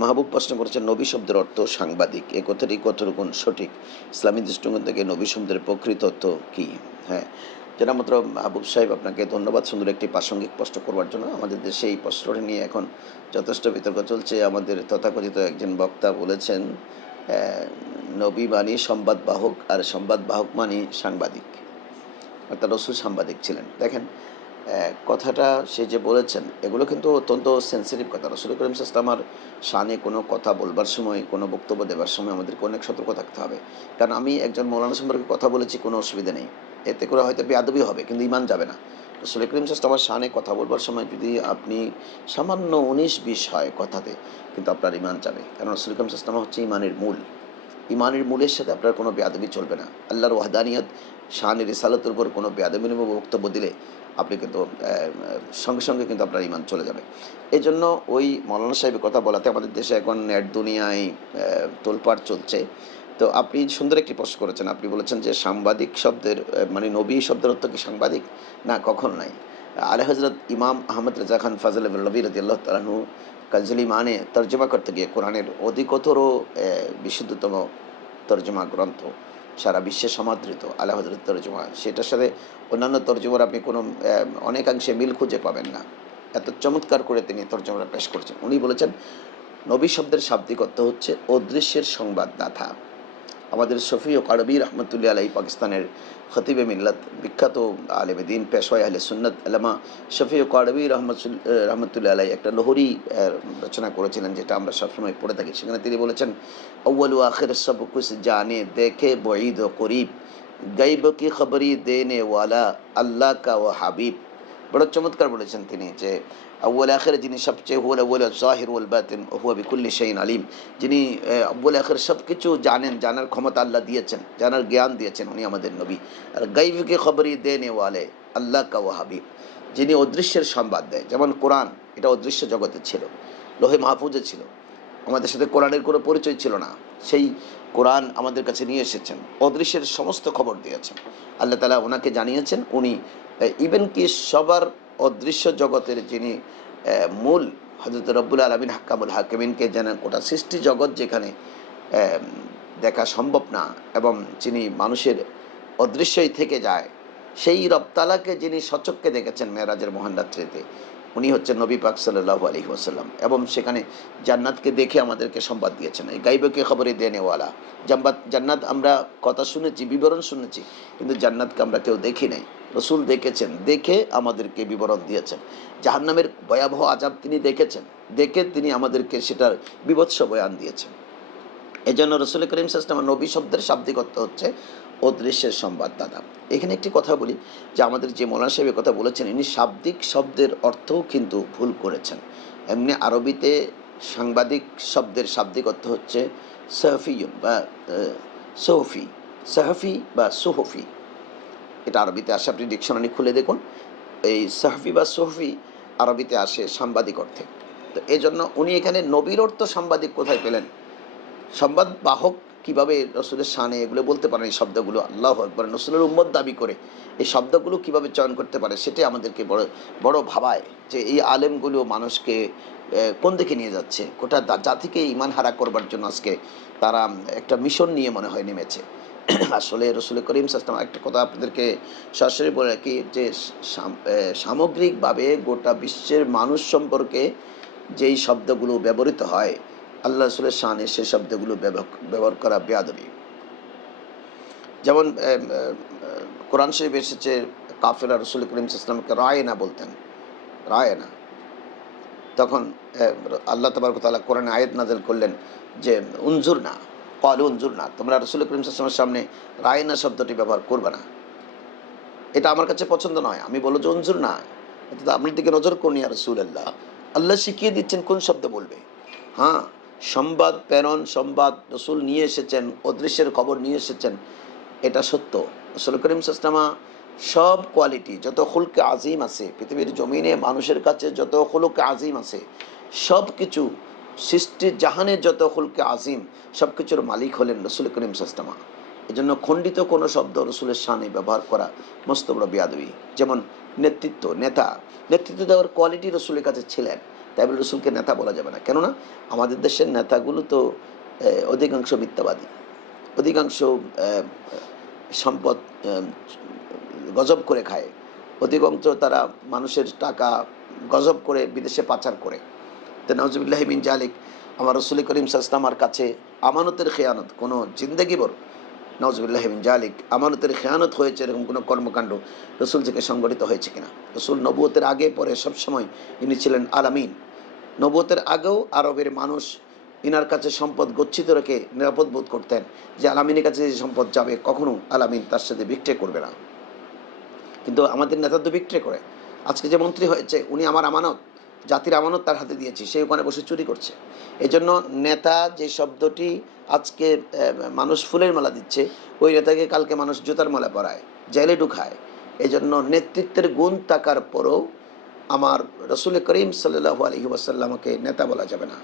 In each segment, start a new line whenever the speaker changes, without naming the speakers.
মাহবুব প্রশ্ন করেছেন, নবী শব্দের অর্থ সাংবাদিক। এ কথাটি কতটুকুন সঠিক? ইসলামী দৃষ্টিকোণ থেকে নবী শব্দের প্রকৃত অর্থ কী? হ্যাঁ। যেটা মাত্র মাহবুব সাহেব, আপনাকে ধন্যবাদ সুন্দর একটি প্রাসঙ্গিক প্রশ্ন করবার জন্য। আমাদের দেশে এই প্রশ্নটি নিয়ে এখন যথেষ্ট বিতর্ক চলছে। আমাদের তথাকথিত একজন বক্তা বলেছেন নবী মানি সংবাদবাহক আর সংবাদবাহক মানি সাংবাদিক। অর্থাৎ রসুল সাংবাদিক ছিলেন। দেখেন কথাটা সে যে বলেছেন, এগুলো কিন্তু অত্যন্ত সেন্সিটিভ কথা। রসুল করিম সাস্তামার শানে কোনো কথা বলবার সময়, কোনো বক্তব্য দেবার সময় আমাদেরকে অনেক সতর্ক থাকতে হবে। কারণ আমি একজন মৌলানা সম্পর্কে কথা বলেছি, কোনো অসুবিধা নেই। এতে করে হয়তো বেয়াদবি হবে, কিন্তু ইমান যাবে না। রসুল করিম সাস্তামার শানে কথা বলবার সময় যদি আপনি সামান্য উনিশ বিশ হয় কথাতে, কিন্তু আপনার ইমান যাবে। কারণ রসুল করিম সাস্তামা হচ্ছে ইমানের মূল। ইমানের মূলের সাথে আপনার কোনো বেয়াদবি চলবে না। আল্লাহর ওয়াহদানিয়ত শাহানি রিসালতের উপর কোনো বেয়াদবিনিময় বক্তব্য দিলে আপনি কিন্তু সঙ্গে সঙ্গে কিন্তু আপনার ইমান চলে যাবে। এই জন্য ওই মৌলানা সাহেবের কথা বলাতে আমাদের দেশে এখন নেট দুনিয়ায় তোলপাড় চলছে। তো আপনি সুন্দর একটি প্রশ্ন করেছেন। আপনি বলেছেন যে সাংবাদিক শব্দের মানে নবী শব্দের অর্থ কি সাংবাদিক? না, কখন নাই। আলে হজরত ইমাম আহমদ রাজা খান ফাজল নবী রদি আল্লাহ তালাহু কাজলি মানে তর্জমা করতে গিয়ে কোরআনের অধিকতর বিশুদ্ধতম তর্জমা গ্রন্থ সারা বিশ্বে সমাদৃত, আলা হজরত তর্জমা। সেটার সাথে অন্যান্য তর্জমার আপনি কোনো অনেকাংশে মিল খুঁজে পাবেন না। এত চমৎকার করে তিনি তর্জমাটা পেশ করছেন। উনি বলেছেন, নবী শব্দের শাব্দিক অর্থ হচ্ছে অদৃশ্যের সংবাদদাতা। আমাদের শফিও কারবি রহমতুল্লাহ আলাই পাকিস্তানের খতিবে মিল্লাত, বিখ্যাত আলেমে পেশোয় আহলে সুন্নত, আলামা শফিও কারবি রহমতুল, রহমতুল্লাহ আলাই একটা লোহরি রচনা করেছিলেন, যেটা আমরা সবসময় পড়ে থাকি। সেখানে তিনি বলেছেন অব্বল আখের সব কুছ জানে, দেখে বঈদ ও করিব। গাইব কি খবরি দেওয়ালা আল্লাহ কা ও হাবিব। বড় চমৎকার বলেছেন তিনি যে আউ্বল আখের যিনি সবচেয়ে হুয়াল আউ্বল জাহির ওয়াল বাতিন, হুয়া বিকুল্লি শাইন আলিম, যিনি আব্বুল আখের সব কিছু জানেন, জানার ক্ষমতা আল্লাহ দিয়েছেন, জানার জ্ঞান দিয়েছেন উনি আমাদের নবী। আর গাইবকে খবরই দেনে ওয়ালে, আল্লাহ কা ও হাবিব যিনি অদৃশ্যের সংবাদ দেয়। যেমন কোরআন, এটা অদৃশ্য জগতে ছিল, লোহে মাহফুজে ছিল। আমাদের সাথে কোরআনের কোনো পরিচয় ছিল না। সেই কোরআন আমাদের কাছে নিয়ে এসেছেন, অদৃশ্যের সমস্ত খবর দিয়েছেন। আল্লাহ তালা ওনাকে জানিয়েছেন, উনি ইভেন কি সবার অদৃশ্য জগতের যিনি মূল হজরত রব্বুল আলমিন হাক্কামুল হাকিমিনকে জানেন, গোটা সৃষ্টি জগৎ যেখানে দেখা সম্ভব না এবং যিনি মানুষের অদৃশ্যই থেকে যায়, সেই রপ্তালাকে যিনি সচককে দেখেছেন মেয়েরাজের মহান রাত্রিতে উনি হচ্ছেন নবী পাক সাল্লাহ আলী ওসাল্লাম এবং সেখানে জান্নাতকে দেখে আমাদেরকে সংবাদ দিয়েছেন। এই গাইবকে খবরে দেনেওয়ালা জাম্বাত, জান্নাত আমরা কথা শুনেছি, বিবরণ শুনেছি, কিন্তু জান্নাতকে আমরা কেউ দেখি নাই। রসুল দেখেছেন, দেখে আমাদেরকে বিবরণ দিয়েছেন। জাহান্নামের ভয়াবহ আজাব তিনি দেখেছেন, দেখে তিনি আমাদেরকে সেটার বিভৎস বয়ান দিয়েছেন। এই জন্য রসুল করিম সাস্লাম নবী শব্দের শাব্দিক হচ্ছে অদৃশ্যের সংবাদদাতা এখানে একটি কথা বলি যে আমাদের যে মৌলানা সাহেব কথা বলেছেন ইনি শাব্দিক শব্দের অর্থও কিন্তু ভুল করেছেন। এমনি আরবিতে সাংবাদিক শব্দের শাব্দিক অর্থ হচ্ছে সাহফিয়ুন বা আহ, সহফি সাহফি বা সোহফি। এটা আরবিতে আসে আপনি ডিকশনারি খুলে দেখুন। এই সাহফি বা সোহফি আরবিতে আসে সাংবাদিক অর্থে। তো এই জন্য উনি এখানে নবীর অর্থ সাংবাদিক কোথায় পেলেন? সংবাদ বাহক কীভাবে রসুলের শানে এগুলো বলতে পারেন এই শব্দগুলো? আল্লাহ একবার রসুলের উম্মত দাবি করে এই শব্দগুলো কীভাবে চয়ন করতে পারে সেটাই আমাদেরকে বড় বড় ভাবায় যে এই আলেমগুলো মানুষকে কোন দিকে নিয়ে যাচ্ছে? গোটা জাতিকে ইমান হারা করবার জন্য আজকে তারা একটা মিশন নিয়ে মনে হয় নেমেছে। আসলে রসুল করিম সাস্তাম একটা কথা আপনাদেরকে সরাসরি বলে রাখি যে সামগ্রিকভাবে গোটা বিশ্বের মানুষ সম্পর্কে যেই শব্দগুলো ব্যবহৃত হয় আল্লাহ রসুলের শানে সে শব্দগুলো ব্যবহার করা বেয়াদবি। যেমন কোরআন শরীফ এসেছে কাফেরা রসুল করিম ইসলামকে রায় না বলতেন। রায় না তখন আল্লাহ তবরক তাআলা কোরআনে আয়াত নাজেল করলেন যে উনজুর না কল উনজুর না তোমরা রসুল করিম ইসলামের সামনে রায় না শব্দটি ব্যবহার করবে না। এটা আমার কাছে পছন্দ নয়। আমি বলো যে উনজুর না আপনার দিকে নজর করুন আর রসুল আল্লাহ আল্লাহ শিখিয়ে দিচ্ছেন কোন শব্দ বলবে। হ্যাঁ সংবাদ প্রেরণ সংবাদ রসুল নিয়ে এসেছেন, অদৃশ্যের খবর নিয়ে এসেছেন, এটা সত্য। রসুল করিম সাসলামা সব কোয়ালিটি যত খুলকে আজিম আছে, পৃথিবীর জমিনে মানুষের কাছে যত খুলকে আজিম আছে সব কিছু সৃষ্টির জাহানের যত খুলকে আজিম সব কিছুর মালিক হলেন রসুল করিম সাসলামা এই জন্য খণ্ডিত কোনো শব্দ রসুলের সানে ব্যবহার করা মস্ত বড় বিয়াদবি। যেমন নেতৃত্ব, নেতা। নেতৃত্ব দেওয়ার কোয়ালিটি রসুলের কাছে ছিলেন। তাই বলে রসুলকে নেতা বলা যাবে না। কেননা আমাদের দেশের নেতাগুলো তো অধিকাংশ মিথ্যাবাদী। অধিকাংশ সম্পদ গজব করে খায়। অধিকাংশ তারা মানুষের টাকা গজব করে বিদেশে পাচার করে। তো নজবুল্লাহ বিন জালিক, আমার রসুল করিম সাসলামার কাছে আমানতের খেয়ানত, কোনো জিন্দগিবর নজবুল্লাহ বিন জালিক, আমানতের খেয়ানত হয়েছে এরকম কোনো কর্মকাণ্ড রসুল থেকে সংগঠিত হয়েছে কিনা? রসুল নবুয়তের আগে পরে সবসময় ইনি ছিলেন আলামিন। নবুয়তের আগেও আরবের মানুষ ইনার কাছে সম্পদ গচ্ছিত রেখে নিরাপদ বোধ করতেন যে আলামিনের কাছে যে সম্পদ যাবে, কখনো আলামিন তার সাথে বিক্রে করবে না। কিন্তু আমাদের নেতা তো বিক্রে করে। আজকে যে মন্ত্রী হয়েছে, উনি আমার আমানত, জাতির আমানত তার হাতে দিয়েছি, সে ওখানে বসে চুরি করছে। এই জন্য নেতা যে শব্দটি আজকে মানুষ ফুলের মালা দিচ্ছে, ওই নেতাকে কালকে মানুষ জুতার মালা পরায়, জেলে ঢুকায়। এই জন্য নেতৃত্বের গুণ থাকার পরও আমার রসুল করিম সাল্লাহ আলহি ওয়াসাল্লামকে নেতা বলা যাবে না।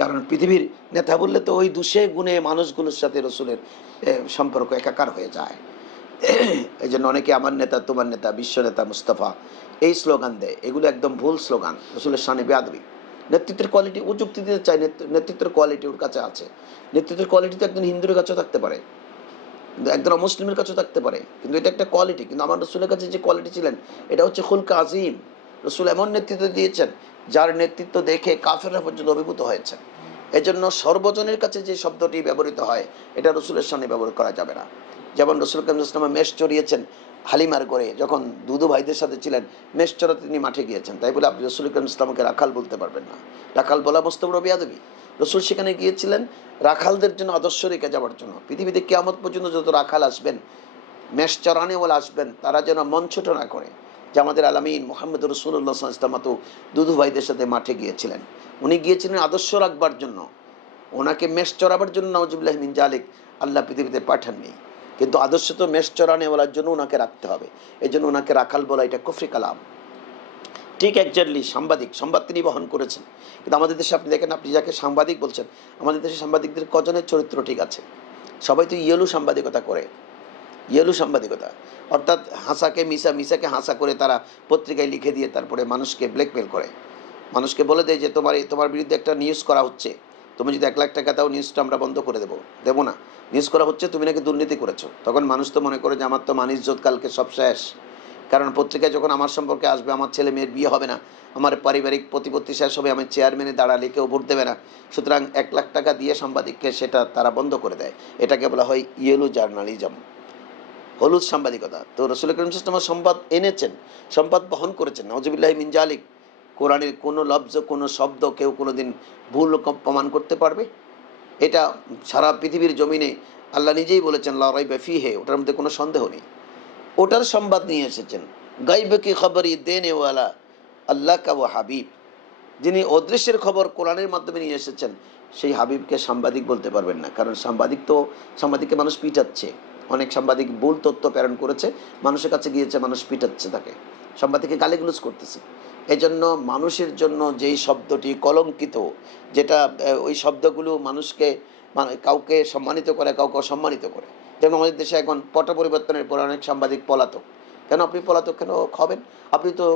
কারণ পৃথিবীর নেতা বললে তো ওই দুষে গুণে মানুষগুলোর সাথে রসুলের সম্পর্ক একাকার হয়ে যায়। এই জন্য অনেকে আমার নেতা, তোমার নেতা, বিশ্ব নেতা, মুস্তফা, এই স্লোগান দেয়। এগুলো একদম ভুল স্লোগান, রসুলের সানে বেয়াদবি। নেতৃত্বের কোয়ালিটি ও যুক্তি দিতে চায় নেতৃত্বের কোয়ালিটি ওর কাছে আছে। নেতৃত্বের কোয়ালিটি তো একজন হিন্দুর কাছেও থাকতে পারে। একজন মুসলিমের কাছেও থাকতে পারে। কিন্তু এটা একটা কোয়ালিটি কিন্তু আমার রসুলের কাছে যে কোয়ালিটি ছিলেন, এটা হচ্ছে খুলকা আজিম। রসুল এমন নেতৃত্ব দিয়েছেন, যার নেতৃত্ব দেখে কাফেররা পর্যন্ত অভিভূত হয়েছে এজন্য সর্বজনের কাছে যে শব্দটি ব্যবহৃত হয়, এটা রসুলের সামনে ব্যবহার করা যাবে না। যেমন রসুল কামিমা মেষ চড়িয়েছেন হালিমার করে যখন দুদু ভাইদের সাথে ছিলেন, মেষ চড়াতে তিনি মাঠে গিয়েছেন। তাই বলে আপনি রসুল কামিম ইসলামকে রাখাল বলতে পারবেন না। রাখাল বলা মস্ত বড় বিয়াদবি রসুল সেখানে গিয়েছিলেন, রাখালদের জন্য আদর্শ রেখে যাওয়ার জন্য। পৃথিবীতে কেয়ামত পর্যন্ত যত রাখাল আসবেন, মেষ চড়ানেওয়ালা আসবেন, তারা যেন মন ছোট না করে। যে আমাদের আলামিন মোহাম্মদ রসুল্লাহ ইসলাম তো দুদু ভাইদের সাথে মাঠে গিয়েছিলেন। উনি গিয়েছিলেন আদর্শ রাখবার জন্য। ওনাকে মেষ চড়াবার জন্য নওয়াজুবিল্লাহ মিন জালিক আল্লাহ পৃথিবীতে পাঠাননি। কিন্তু আদর্শ তো মেষ চড়ানেওয়ালার জন্য ওনাকে রাখতে হবে। এই জন্য ওনাকে রাখাল বলা এটা কুফরি কালাম। ঠিক একজাক্টলি সাংবাদিক, সংবাদ তিনি বহন করেছেন। কিন্তু আমাদের দেশে আপনি দেখেন, আপনি যাকে সাংবাদিক বলছেন, আমাদের দেশে সাংবাদিকদের কজনের চরিত্র ঠিক আছে? সবাই তো ইয়েলু সাংবাদিকতা করে। ইয়েলু সাংবাদিকতা। অর্থাৎ হাসাকে মিসা, মিসাকে হাসা করে তারা পত্রিকায় লিখে দিয়ে তারপরে মানুষকে ব্ল্যাকমেল করে। মানুষকে বলে দেয় যে তোমার তোমার বিরুদ্ধে একটা নিউজ করা হচ্ছে। তুমি যদি এক লাখ টাকা দাও, নিউজটা আমরা বন্ধ করে দেবো। দেবো না। নিউজ করা হচ্ছে, তুমি নাকি দুর্নীতি করেছ। তখন মানুষ তো মনে করে যে আমার তো মানিজ্জত কালকে সব শেষ। কারণ পত্রিকায় যখন আমার সম্পর্কে আসবে, আমার ছেলে মেয়ের বিয়ে হবে না, আমার পারিবারিক প্রতিপত্তি শেষ হবে, আমি চেয়ারম্যানে দাঁড়ালে কেউ ভোট দেবে না। সুতরাং এক লাখ টাকা দিয়ে সাংবাদিককে সেটা তারা বন্ধ করে দেয়। এটাকে বলা হয় ইয়েলো জার্নালিজম। হলুদ সাংবাদিকতা। তো রসুল করিম সাল্লাম সংবাদ এনেছেন সংবাদ বহন করেছেন। নজবিল্লাহ মিনজালিক কোরআনের কোনো লব্জ, কোনো শব্দ কেউ কোনো দিন ভুল প্রমাণ করতে পারবে? এটা সারা পৃথিবীর জমিনে আল্লাহ নিজেই বলেছেন লড়াই বেফি হে ওটার মধ্যে কোনো সন্দেহ নেই। ওটার সংবাদ নিয়ে এসেছেন, গাইব কি খবরই দেনেওয়ালা আল্লাহ কা ও হাবিব যিনি অদৃশ্যের খবর কোরআনের মাধ্যমে নিয়ে এসেছেন, সেই হাবিবকে সাংবাদিক বলতে পারবেন না। কারণ সাংবাদিক তো, সাংবাদিককে মানুষ পিটাচ্ছে। অনেক সাংবাদিক ভুল তথ্য প্রেরণ করেছে, মানুষের কাছে গিয়েছে, মানুষ পিটাচ্ছে তাকে। সাংবাদিককে গালিগুলোজ করতেছে। এই জন্য মানুষের জন্য যেই শব্দটি কলঙ্কিত, যেটা ওই শব্দগুলো মানুষকে মানে কাউকে সম্মানিত করে, কাউকে অসম্মানিত করে। যেমন আমাদের দেশে এখন পট পরিবর্তনের পর অনেক সাংবাদিক পলাতক। কেন আপনি পলাতক কেন হবেন? আপনি তো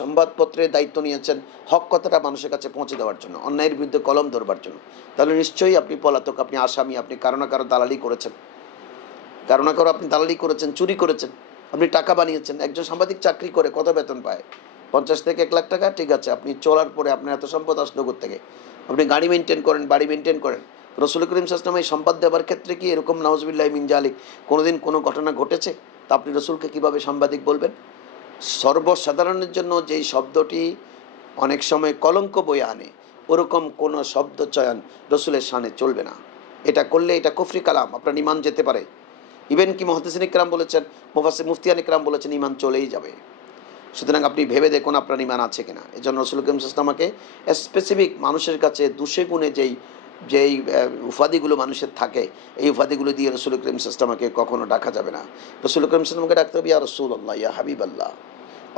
সংবাদপত্রের দায়িত্ব নিয়েছেন হক কথাটা মানুষের কাছে পৌঁছে দেওয়ার জন্য, অন্যায়ের বিরুদ্ধে কলম ধরবার জন্য। তাহলে নিশ্চয়ই আপনি পলাতক, আপনি আসামি, আপনি কারও না কারও দালালি করেছেন। কারও না কারও আপনি দালালি করেছেন, চুরি করেছেন। আপনি টাকা বানিয়েছেন, একজন সাংবাদিক চাকরি করে কত বেতন পায়? পঞ্চাশ থেকে এক লাখ টাকা, ঠিক আছে, আপনি চলার পরে আপনার এত সম্পদ আসলো থেকে আপনি গাড়ি মেনটেন করেন, বাড়ি মেনটেন করেন। রসুল করিম সাসলাম এই সম্পদ দেওয়ার ক্ষেত্রে কি এরকম নওয়াজবিল্লাহ মিন জালিক, কোনোদিন কোনো ঘটনা ঘটেছে? তা আপনি রসুলকে কীভাবে সাংবাদিক বলবেন? সর্বসাধারণের জন্য যেই শব্দটি অনেক সময় কলঙ্ক বয়ে আনে, ওরকম কোনো শব্দ চয়ন রসুলের সানে চলবে না। এটা করলে এটা কুফরি কালাম, আপনার ইমান যেতে পারে। ইভেন কি মহদিসিন ইকরাম বলেছেন মুফাসি মুফতিয়ান ইকরাম বলেছেন ইমান চলেই যাবে। সুতরাং আপনি ভেবে দেখুন আপনার ইমান আছে কিনা। এই জন্য রসুল করিম সাসলামাকে স্পেসিফিক মানুষের কাছে দুষে গুণে যেই যেই উপাধিগুলো মানুষের থাকে, এই উপাধিগুলো দিয়ে রসুল করিম সাসলামাকে কখনো ডাকা যাবে না। রসুল করিম সাসলামকে ডাকতে হবে, ইয়া রসুল আল্লাহ ইয়া হাবিব আল্লাহ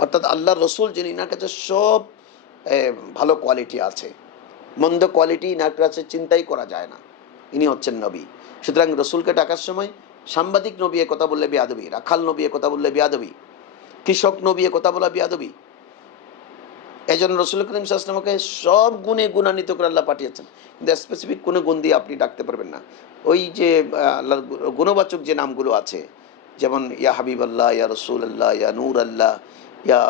অর্থাৎ আল্লাহর রসুল যিনি, ইনার কাছে সব ভালো কোয়ালিটি আছে। মন্দ কোয়ালিটি ইনার কাছে চিন্তাই করা যায় না। ইনি হচ্ছেন নবী। সুতরাং রসুলকে ডাকার সময় সাংবাদিক নবী কথা বললে বিয়াদবি, রাখাল নবী কথা বললে বিয়াদবি। কৃষক নবী কথা বলা বিয়াদবি। এই জন্য রসুল করিম সাহসলামকে সব গুণে গুণান্বিত করে আল্লাহ পাঠিয়েছেন। কিন্তু স্পেসিফিক কোনো গুণ দিয়ে আপনি ডাকতে পারবেন না। ওই যে আহ, আল্লাহর গুণবাচক যে নামগুলো আছে যেমন ইয়া হাবিব আল্লাহ ইয়া রসুল আল্লাহ ইয়া নূর আল্লাহ ইয়া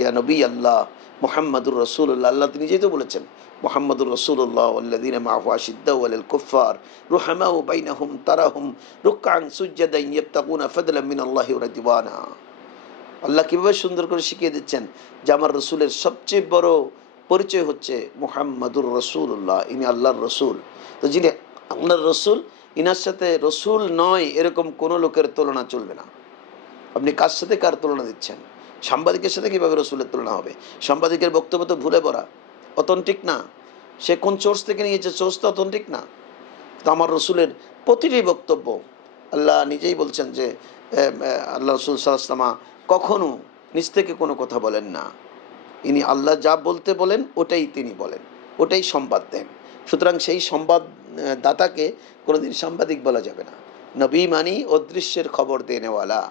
ইয়া নবী আল্লাহ মোহাম্মদুর রসুল্লাহ আল্লাহ তিনি যেহেতু বলেছেন মোহাম্মদুর রসুল্লাহ আল্লাদিন মাহুয়া সিদ্দাউ আল কুফার রুহামাউ বাইনাহুম তারাহুম রুকান সুজ্জাদাইন ইয়াবতাগুনা ফাদলাম মিন আল্লাহি রিদওয়ানা। আল্লাহ কীভাবে সুন্দর করে শিখিয়ে দিচ্ছেন যে আমার রসুলের সবচেয়ে বড় পরিচয় হচ্ছে মোহাম্মদুর রসুল্লাহ ইনি আল্লাহর রসুল। তো যিনি আল্লাহর রসুল, ইনার সাথে রসুল নয়, এরকম কোনো লোকের তুলনা চলবে না। আপনি কার সাথে কার তুলনা দিচ্ছেন? সাংবাদিকের সাথে কীভাবে রসুলের তুলনা হবে? সাংবাদিকের বক্তব্য তো ভুলে পড়া। অথেন্টিক না। সে কোন সোর্স থেকে নিয়েছে, সোর্স তো অথেন্টিক না। তো আমার রসুলের প্রতিটি বক্তব্য আল্লাহ নিজেই বলছেন যে আল্লাহ রসুল সাল্লামা কখনো নিজ থেকে কোনো কথা বলেন না। ইনি আল্লাহ যা বলতে বলেন ওটাই তিনি বলেন ওটাই সংবাদ দেন। সুতরাং সেই আহ, দাতাকে কোনোদিন সাংবাদিক বলা যাবে না। নবী মানি অদৃশ্যের খবর দেনেওয়ালা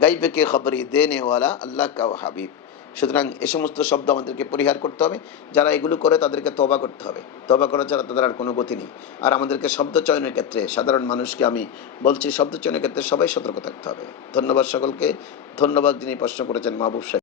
গাইবেকে খবরই দেনেওয়ালা আল্লাহ কাউ হাবিব। সুতরাং এ সমস্ত শব্দ আমাদেরকে পরিহার করতে হবে। যারা এগুলো করে তাদেরকে তবা করতে হবে। তবা করা ছাড়া তাদের আর কোনো গতি নেই। আর আমাদেরকে শব্দ চয়নের ক্ষেত্রে সাধারণ মানুষকে আমি বলছি, শব্দ চয়নের ক্ষেত্রে সবাই সতর্ক থাকতে হবে। ধন্যবাদ সকলকে। ধন্যবাদ যিনি প্রশ্ন করেছেন, মাহবুব সাহেব।